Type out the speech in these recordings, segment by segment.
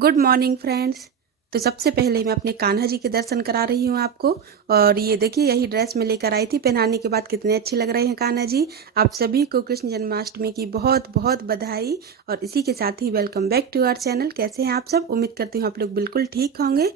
Good morning friends. तो सबसे पहले मैं अपने कान्हा जी के दर्शन करा रही हूँ आपको। और ये देखिए, यही ड्रेस मैं लेकर आई थी, पहनाने के बाद कितने अच्छे लग रहे हैं कान्हा जी। आप सभी को कृष्ण जन्माष्टमी की बहुत बहुत बधाई। और इसी के साथ ही welcome back to our channel. कैसे हैं आप सब? उम्मीद करती हूँ आप लोग बिल्कुल ठीक होंगे।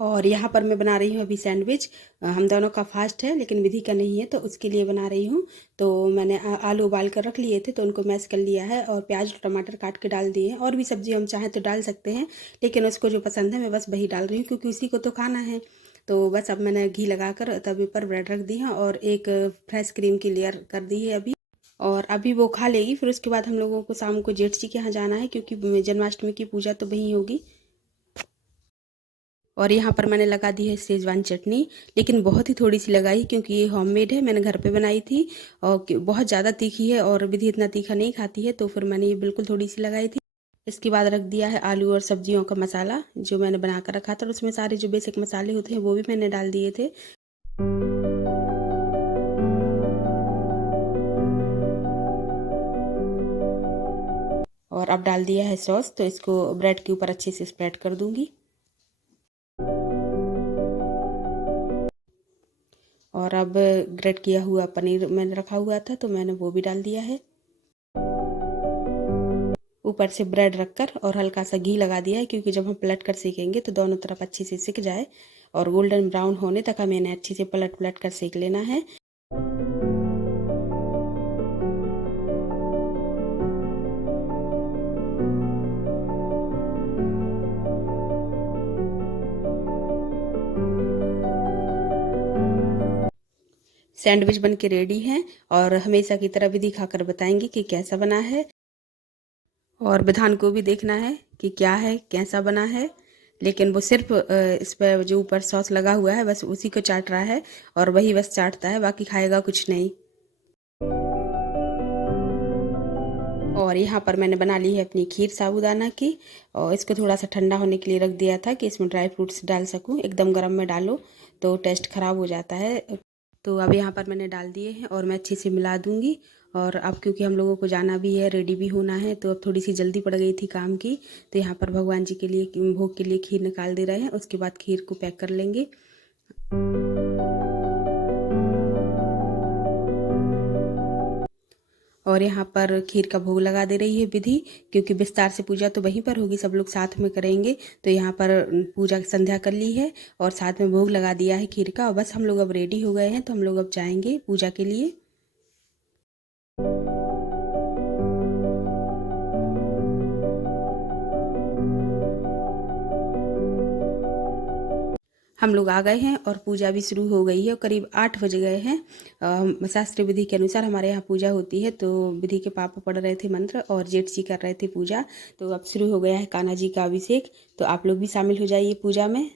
और यहाँ पर मैं बना रही हूँ अभी सैंडविच। हम दोनों का फास्ट है लेकिन विधि का नहीं है, तो उसके लिए बना रही हूँ। तो मैंने आलू उबाल कर रख लिए थे, तो उनको मैश कर लिया है और प्याज और टमाटर काट के डाल दिए हैं। और भी सब्जी हम चाहें तो डाल सकते हैं, लेकिन उसको जो पसंद है मैं बस वही डाल रही हूँ, क्योंकि उसी को तो खाना है। तो बस अब मैंने घी लगाकर तवे पर ब्रेड रख दी है और एक फ्रेश क्रीम की लेयर कर दी है अभी। और अभी वो खा लेगी, फिर उसके बाद हम लोगों को शाम को जेठ जी के यहाँ जाना है, क्योंकि जन्माष्टमी की पूजा तो वहीं होगी। और यहाँ पर मैंने लगा दी है सेजवान चटनी, लेकिन बहुत ही थोड़ी सी लगाई, क्योंकि ये होममेड है, मैंने घर पे बनाई थी। और बहुत ज़्यादा तीखी है और विधि इतना तीखा नहीं खाती है, तो फिर मैंने ये बिल्कुल थोड़ी सी लगाई थी। इसके बाद रख दिया है आलू और सब्जियों का मसाला जो मैंने बना कर रखा था, और उसमें सारे जो बेसिक मसाले होते हैं वो भी मैंने डाल दिए थे। और अब डाल दिया है सॉस, तो इसको ब्रेड के ऊपर अच्छे से स्प्रेड कर दूंगी। और अब ग्रेट किया हुआ पनीर मैंने रखा हुआ था, तो मैंने वो भी डाल दिया है। ऊपर से ब्रेड रखकर और हल्का सा घी लगा दिया है, क्योंकि जब हम पलट कर सेकेंगे तो दोनों तरफ अच्छे से सिक जाए। और गोल्डन ब्राउन होने तक हमें इन्हें अच्छे से पलट पलट कर सेक लेना है। सैंडविच बन के रेडी है, और हमेशा की तरह विधि खाकर बताएंगे कि कैसा बना है। और विधान को भी देखना है कि क्या है, कैसा बना है। लेकिन वो सिर्फ इस पर जो ऊपर सॉस लगा हुआ है बस उसी को चाट रहा है, और वही बस चाटता है, बाकी खाएगा कुछ नहीं। और यहाँ पर मैंने बना ली है अपनी खीर साबूदाना की। और इसको थोड़ा सा ठंडा होने के लिए रख दिया था कि इसमें ड्राई फ्रूट्स डाल सकूँ। एकदम गर्म में डालो तो टेस्ट ख़राब हो जाता है। तो अब यहाँ पर मैंने डाल दिए हैं और मैं अच्छे से मिला दूँगी। और अब क्योंकि हम लोगों को जाना भी है, रेडी भी होना है, तो अब थोड़ी सी जल्दी पड़ गई थी काम की। तो यहाँ पर भगवान जी के लिए भोग के लिए खीर निकाल दे रहे हैं, उसके बाद खीर को पैक कर लेंगे। और यहाँ पर खीर का भोग लगा दे रही है विधि, क्योंकि विस्तार से पूजा तो वहीं पर होगी, सब लोग साथ में करेंगे। तो यहाँ पर पूजा की संध्या कर ली है और साथ में भोग लगा दिया है खीर का। और बस हम लोग अब रेडी हो गए हैं, तो हम लोग अब जाएंगे पूजा के लिए। हम लोग आ गए हैं और पूजा भी शुरू हो गई है, और करीब 8 बज गए हैं। शास्त्र विधि के अनुसार हमारे यहाँ पूजा होती है, तो विधि के पापा पढ़ रहे थे मंत्र और जेठ जी कर रहे थे पूजा। तो अब शुरू हो गया है कान्हा जी का अभिषेक। तो आप लोग भी शामिल हो जाइए पूजा में।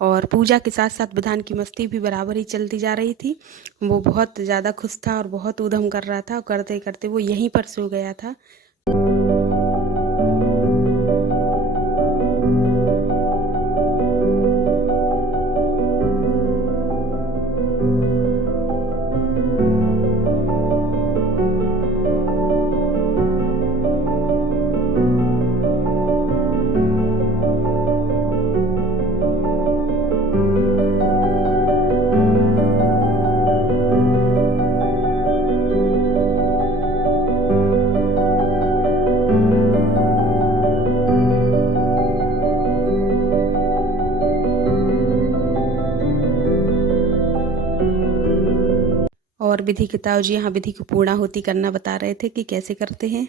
और पूजा के साथ साथ विधान की मस्ती भी बराबर ही चलती जा रही थी। वो बहुत ज़्यादा खुश था और बहुत ऊधम कर रहा था और करते करते वो यहीं पर सो गया था। और विधि के ताऊ जी यहाँ विधि को पूर्णाहुति करना बता रहे थे कि कैसे करते हैं।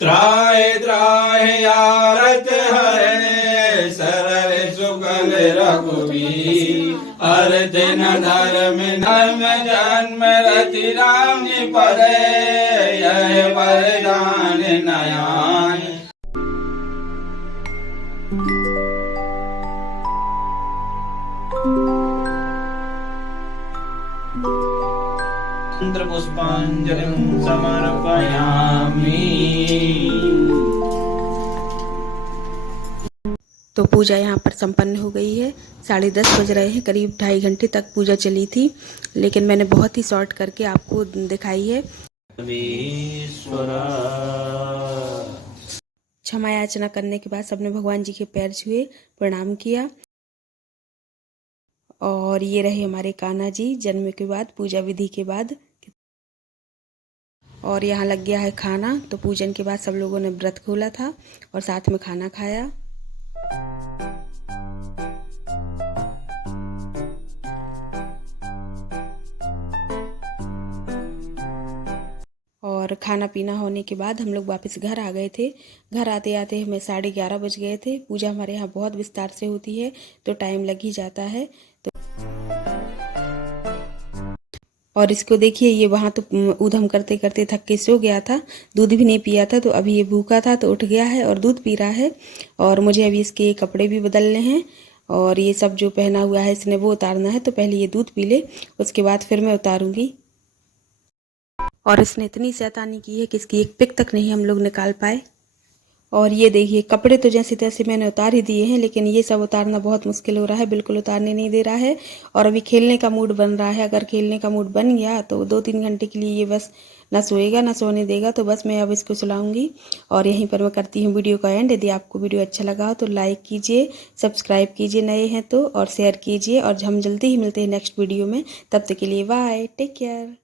त्राहि त्राहि आरत हरणे सरल सुगल रघुवीर अर्थ न धर्म धर्म जन्म रति राम पदे यह वरदान नयान। पुष्पांजलिं समर्पयामि। तो पूजा यहाँ पर संपन्न हो गई है। 10:30 बज रहे हैं, करीब 2.5 घंटे तक पूजा चली थी, लेकिन मैंने बहुत ही शॉर्ट करके आपको दिखाई है। क्षमा याचना करने के बाद सबने भगवान जी के पैर छुए, प्रणाम किया। और ये रहे हमारे कान्हा जी जन्म के बाद, पूजा विधि के बाद। और यहाँ लग गया है खाना। तो पूजन के बाद सब लोगों ने व्रत खोला था और साथ में खाना खाया। और खाना पीना होने के बाद हम लोग वापस घर आ गए थे। घर आते आते हमें 11:30 बज गए थे। पूजा हमारे यहाँ बहुत विस्तार से होती है तो टाइम लग ही जाता है। तो और इसको देखिए, ये वहाँ तो ऊधम करते करते थक के सो गया था, दूध भी नहीं पिया था। तो अभी ये भूखा था तो उठ गया है और दूध पी रहा है। और मुझे अभी इसके कपड़े भी बदलने हैं और ये सब जो पहना हुआ है इसने वो उतारना है। तो पहले ये दूध पी ले, उसके बाद फिर मैं उतारूंगी। और इसने इतनी शैतानी की है कि इसकी एक पिक तक नहीं हम लोग निकाल पाए। और ये देखिए, कपड़े तो जैसे तैसे मैंने उतार ही दिए हैं, लेकिन ये सब उतारना बहुत मुश्किल हो रहा है, बिल्कुल उतारने नहीं दे रहा है। और अभी खेलने का मूड बन रहा है। अगर खेलने का मूड बन गया तो 2-3 घंटे के लिए ये बस ना सोएगा ना सोने देगा। तो बस मैं अब इसको सुलाऊंगी और यहीं पर मैं करती हूँ वीडियो का एंड। यदि आपको वीडियो अच्छा लगा हो तो लाइक कीजिए, सब्सक्राइब कीजिए नए हैं तो, और शेयर कीजिए। और हम जल्दी ही मिलते हैं नेक्स्ट वीडियो में। तब तक के लिए बाय, टेक केयर।